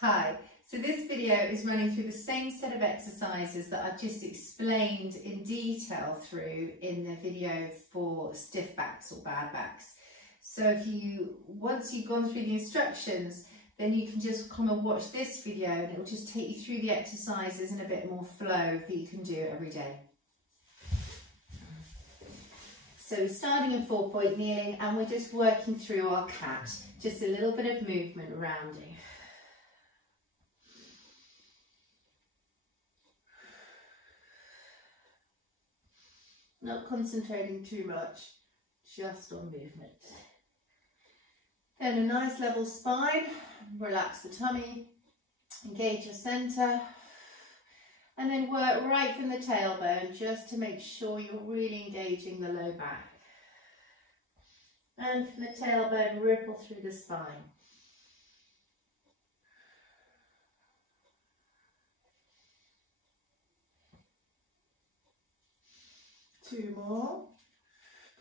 Hi, so this video is running through the same set of exercises that I've just explained in detail through in the video for stiff backs or bad backs. So once you've gone through the instructions, then you can just come and watch this video and it will just take you through the exercises in a bit more flow that you can do every day. So starting in 4-point kneeling, and we're just working through our cat, just a little bit of movement rounding. Not concentrating too much, just on movement. Then a nice level spine, relax the tummy, engage your centre, and then work right from the tailbone just to make sure you're really engaging the low back. And from the tailbone, ripple through the spine. Two more.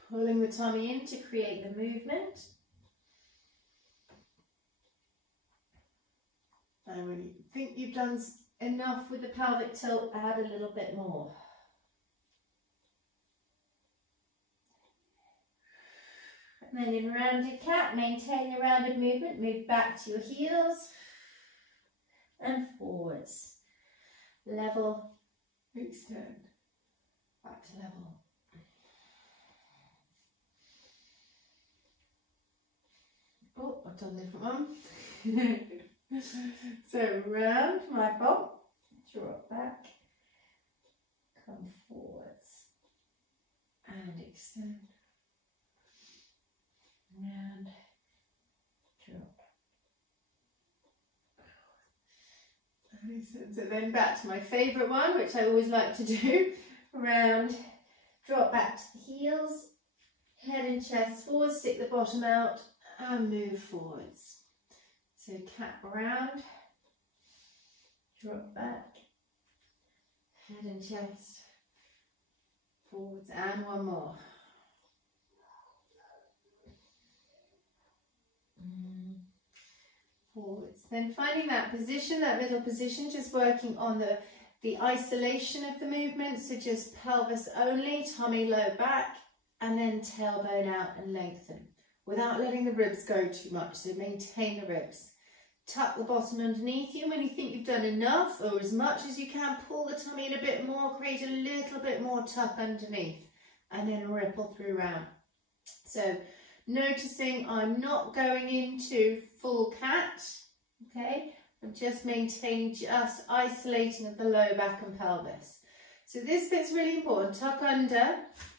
Pulling the tummy in to create the movement. And when you think you've done enough with the pelvic tilt, add a little bit more. And then in rounded cat, maintain the rounded movement, move back to your heels and forwards. Level, extend, back to level. Oh, I've done a different one. So round my bum, draw it back, come forwards and extend, round, draw back. So then back to my favourite one, which I always like to do, round, drop back to the heels, head and chest forward, stick the bottom out and move forwards. So cat round, drop back, head and chest, forwards, and one more. Forwards. Then finding that position, that middle position, just working on the isolation of the movement, so just pelvis only, tummy low back, and then tailbone out and lengthen, without letting the ribs go too much, so maintain the ribs. Tuck the bottom underneath you. When you think you've done enough, or as much as you can, pull the tummy in a bit more, create a little bit more tuck underneath, and then ripple through round. So noticing I'm not going into full cat, okay? I'm just maintaining, just isolating of the low back and pelvis. So this bit's really important. Tuck under,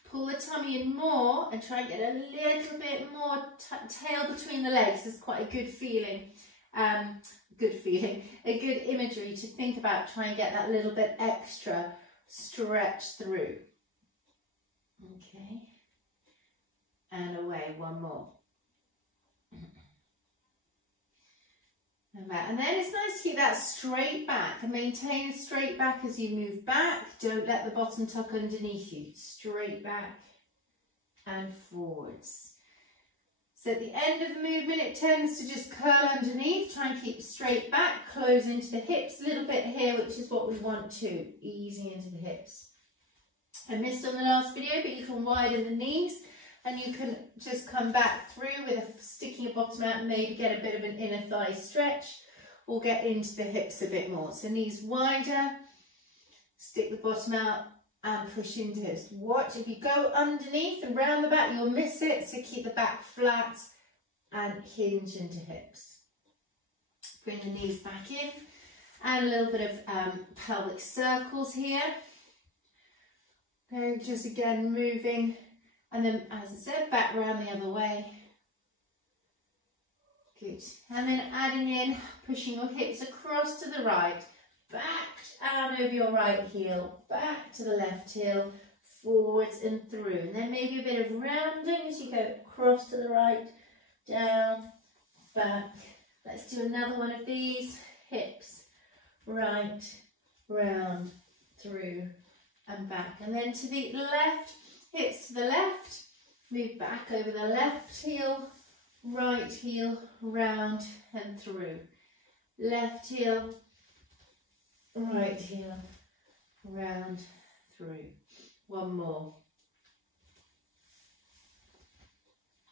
pull the tummy in more, and try and get a little bit more tail between the legs. It's quite a good feeling. A good imagery to think about. Try and get that little bit extra stretch through. Okay, and away, one more. And then it's nice to keep that straight back and maintain a straight back as you move back. Don't let the bottom tuck underneath you. Straight back and forwards. So at the end of the movement, it tends to just curl underneath. Try and keep straight back, close into the hips a little bit here, which is what we want to, easing into the hips. I missed on the last video, but you can widen the knees and you can just come back through with sticking your bottom out and maybe get a bit of an inner thigh stretch, or get into the hips a bit more. So knees wider, stick the bottom out, and push into hips. Watch, if you go underneath and round the back, you'll miss it, so keep the back flat and hinge into hips. Bring the knees back in, and a little bit of pelvic circles here. Okay, just again moving, and then, as I said, back round the other way. Good. And then adding in, pushing your hips across to the right, back out over your right heel, back to the left heel, forwards and through. And then maybe a bit of rounding as you go across to the right, down, back. Let's do another one of these. Hips, right, round, through and back. And then to the left, hips to the left, move back over the left heel, right heel, round and through. left heel, right heel, round through. One more.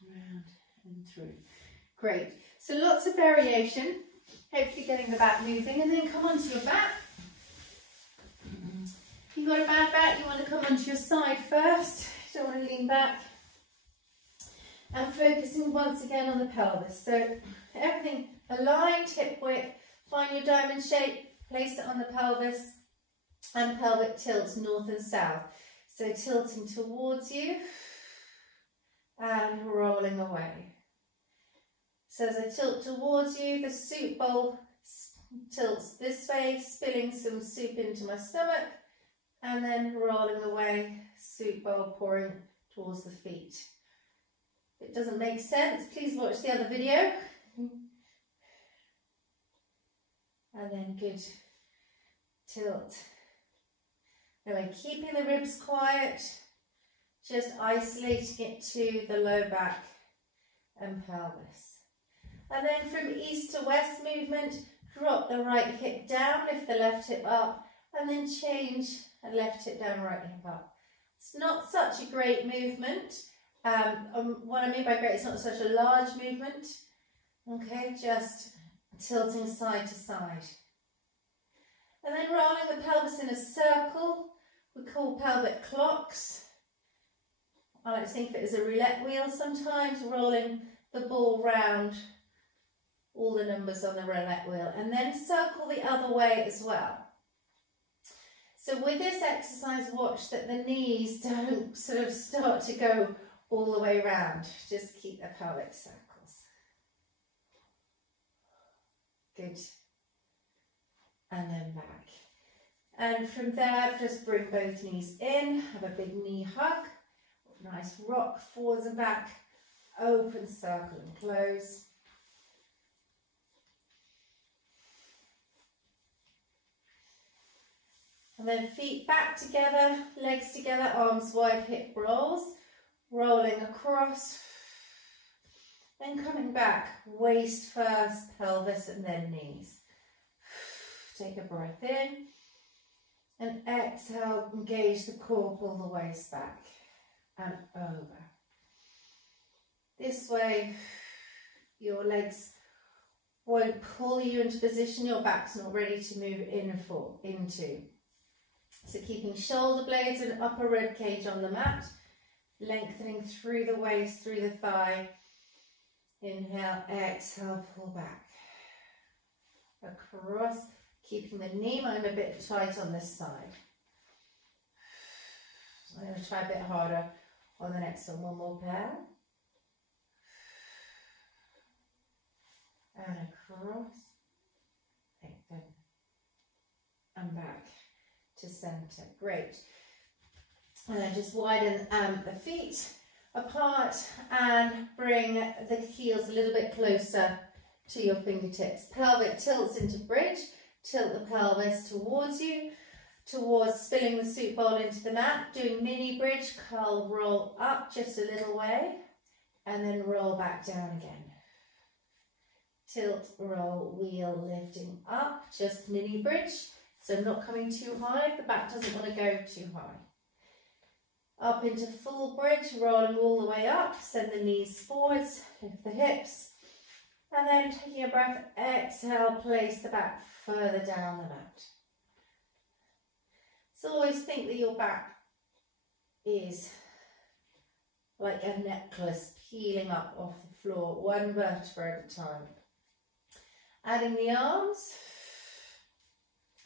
Round and through. Great. So lots of variation. Hopefully getting the back moving, and then come onto your back. If you've got a bad back, you want to come onto your side first. Don't want to lean back. And focusing once again on the pelvis. So everything aligned, hip width. Find your diamond shape, place it on the pelvis, and pelvic tilt north and south. So tilting towards you and rolling away. So as I tilt towards you, the soup bowl tilts this way, spilling some soup into my stomach, and then rolling away, soup bowl pouring towards the feet. If it doesn't make sense, please watch the other video. And then good tilt. Anyway, keeping the ribs quiet, just isolating it to the low back and pelvis. And then from east to west movement, drop the right hip down, lift the left hip up, and then change and left hip down, right hip up. It's not such a great movement. What I mean by great, it's not such a large movement. Okay, just tilting side to side. And then rolling the pelvis in a circle, we call pelvic clocks. I like to think of it as a roulette wheel sometimes, rolling the ball round all the numbers on the roulette wheel, and then circle the other way as well. So with this exercise, watch that the knees don't sort of start to go all the way round. Just keep the pelvic circles. Good. And then back. And from there, just bring both knees in, have a big knee hug. Nice rock forwards and back, open circle and close. And then feet back together, legs together, arms wide, hip rolls, rolling across. Then coming back, waist first, pelvis, and then knees. Take a breath in and exhale, engage the core, pull the waist back and over. This way, your legs won't pull you into position, your back's not ready to move into. So keeping shoulder blades and upper rib cage on the mat, lengthening through the waist, through the thigh. Inhale, exhale, pull back. Across, keeping the knee bone a bit tight on this side. I'm going to try a bit harder on the next one. One more pair. And across. Lengthen. And back to centre. Great. And then just widen the feet apart and bring the heels a little bit closer to your fingertips. Pelvic tilts into bridge. Tilt the pelvis towards you, towards spilling the soup bowl into the mat. Doing mini bridge, curl, roll up just a little way, and then roll back down again. Tilt, roll, wheel, lifting up, just mini bridge. So not coming too high, the back doesn't want to go too high. Up into full bridge, rolling all the way up, send the knees forwards, lift the hips, and then taking a breath, exhale, place the back further down the mat. So always think that your back is like a necklace peeling up off the floor, one vertebra at a time. Adding the arms,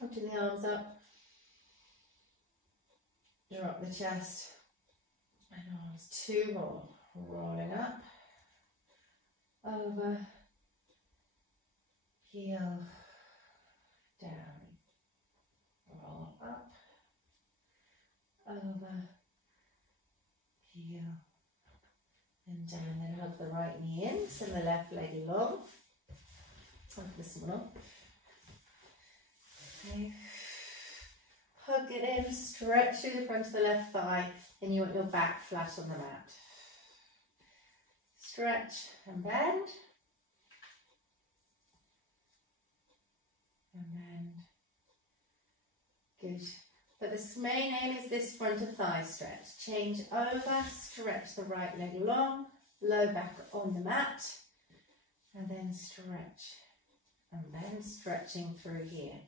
lifting the arms up, drop the chest, and arms, two more, rolling up, over, heel, down, roll up, over, heel, and down. Then hug the right knee in, send the left leg long. Hug this one up. Okay. Hug it in, stretch through the front of the left thigh, and you want your back flat on the mat. Stretch and bend. Good. But the main aim is this front of thigh stretch. Change over, stretch the right leg long, low back on the mat, and then stretch. And then stretching through here.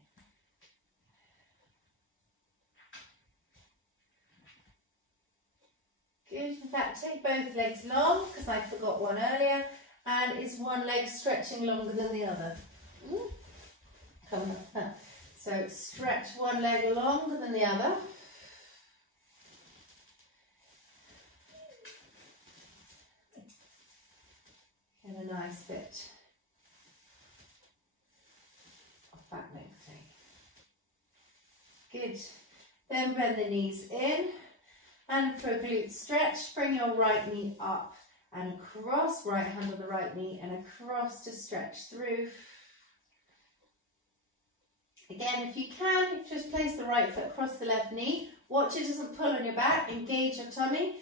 Good. In fact, take both legs long, because I forgot one earlier. And is one leg stretching longer than the other? Come on. So stretch one leg longer than the other. Get a nice bit of back lengthening. Good. Then bend the knees in. And for a glute stretch, bring your right knee up and across, right hand on the right knee and across to stretch through. Again, if you can, just place the right foot across the left knee. Watch it doesn't pull on your back, engage your tummy,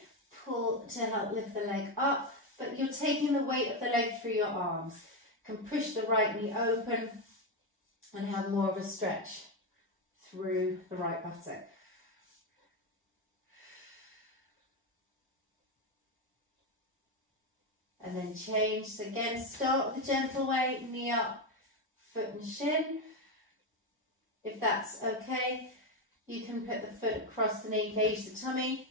pull to help lift the leg up, but you're taking the weight of the leg through your arms. You can push the right knee open and have more of a stretch through the right buttock. And then change. So again, start with a gentle way, knee up, foot and shin. If that's okay, you can put the foot across the knee, engage the tummy,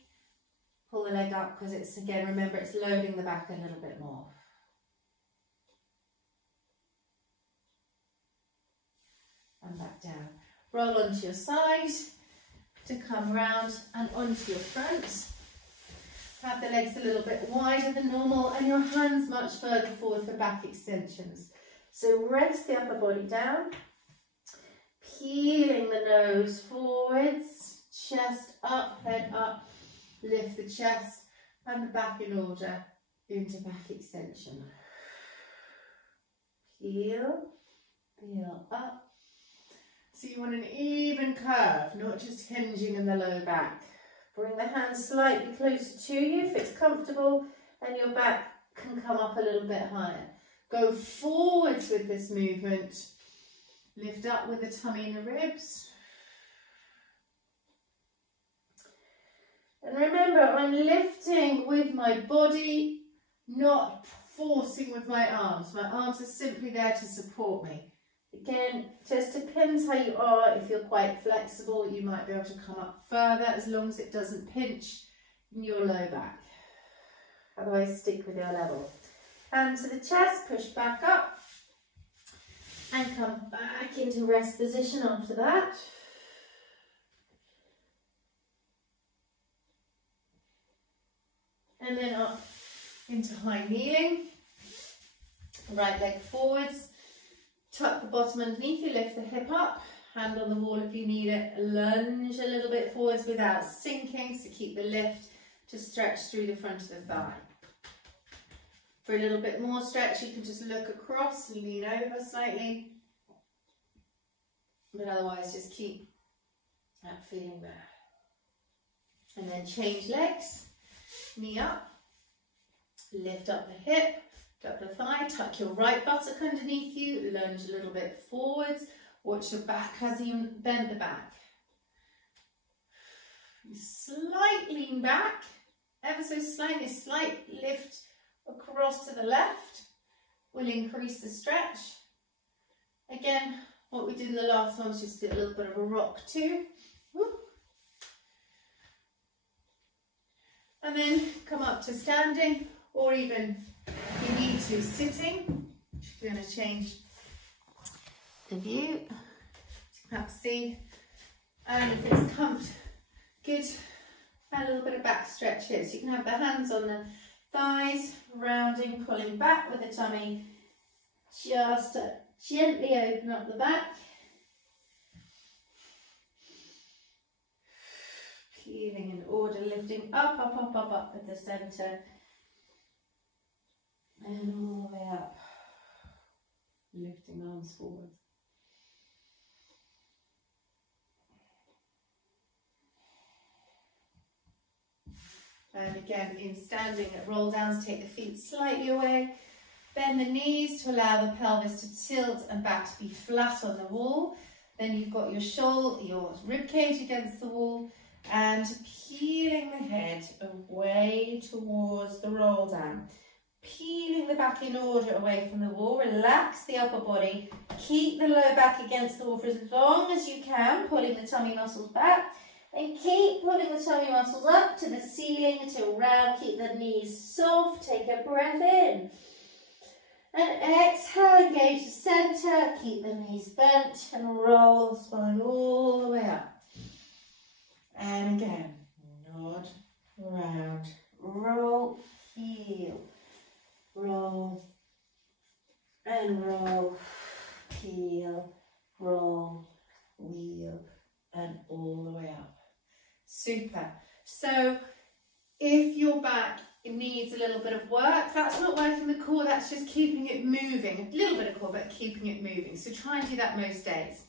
pull the leg up because it's, again, remember it's loading the back a little bit more. And back down. Roll onto your side to come round and onto your front. Have the legs a little bit wider than normal and your hands much further forward for back extensions. So rest the upper body down, peeling the nose forwards, chest up, head up, lift the chest and the back in order into back extension. Peel, peel up. So you want an even curve, not just hinging in the low back. Bring the hands slightly closer to you if it's comfortable and your back can come up a little bit higher. Go forwards with this movement. Lift up with the tummy and the ribs. And remember, I'm lifting with my body, not forcing with my arms. My arms are simply there to support me. Again, just depends how you are. If you're quite flexible, you might be able to come up further as long as it doesn't pinch in your low back. Otherwise, stick with your level. Hand to the chest, push back up and come back into rest position after that. And then up into high kneeling. Right leg forwards. Tuck the bottom underneath you, lift the hip up, hand on the wall if you need it, lunge a little bit forwards without sinking, so keep the lift to stretch through the front of the thigh. For a little bit more stretch, you can just look across, lean over slightly, but otherwise just keep that feeling there. And then change legs, knee up, lift up the hip, up the thigh, tuck your right buttock underneath you, lunge a little bit forwards, watch your back as you bend the back. Slight lean back, ever so slightly, slight lift across to the left will increase the stretch. Again, what we did in the last one was just do a little bit of a rock too. And then come up to standing, or even if you need to, sitting. We're going to change the view. Perhaps see. And if it's good, add a little bit of back stretch here. So you can have the hands on the thighs, rounding, pulling back with the tummy. Just gently open up the back. Peeling in order, lifting up, up, up, up, up at the centre. And all the way up, lifting arms forward. And again, in standing at roll downs, take the feet slightly away, bend the knees to allow the pelvis to tilt and back to be flat on the wall. Then you've got your rib cage against the wall, and peeling the head away towards the roll down. Peeling the back in order away from the wall. Relax the upper body. Keep the lower back against the wall for as long as you can, pulling the tummy muscles back. And keep pulling the tummy muscles up to the ceiling until round. Keep the knees soft. Take a breath in. And exhale, engage the centre. Keep the knees bent and roll the spine all the way up. And again, nod, round, roll, heel, roll, and roll, heel, roll, wheel, and all the way up. Super. So if your back needs a little bit of work, that's not working the core, that's just keeping it moving. A little bit of core, but keeping it moving. So try and do that most days.